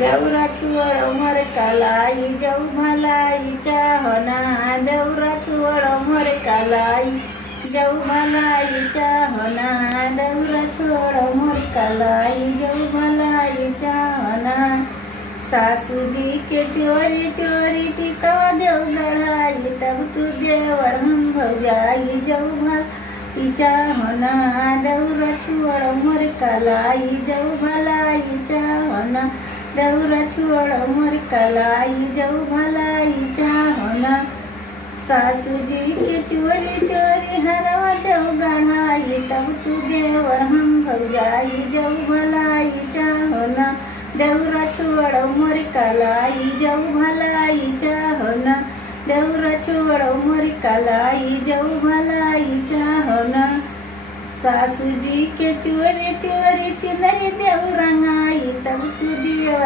देवराची वळ मोर कालाई जाऊ भलाईच्या होना देवराची वळ मोर कालाई जाऊ भलाईच्या होना देवराची वळ मोर कालाई जाऊ भलाईच्या होना सासू जी के चोरी चोरी टिकवा देव गढ़ाई तब तू देवर हम भौजाई जाऊ भलाईच्या होना देवराची वळ मोर कालाई जाऊ भलाईच्या होना देवराची वळ मोर कालाई जाऊ भलाईच्या होना सासूजी के चोरी चोरी हरवा देव गढ़ाई तब तू देवर हम भौजाई जाऊ भलाईच्या होना देवराची वळ मोर कालाई जाऊ भलाईच्या होना देवराची वळ मोर कालाई जाऊ भलाईच्या होना सासू जी के चोरी चोरी चुनरी देव रंगाई तब तू देवर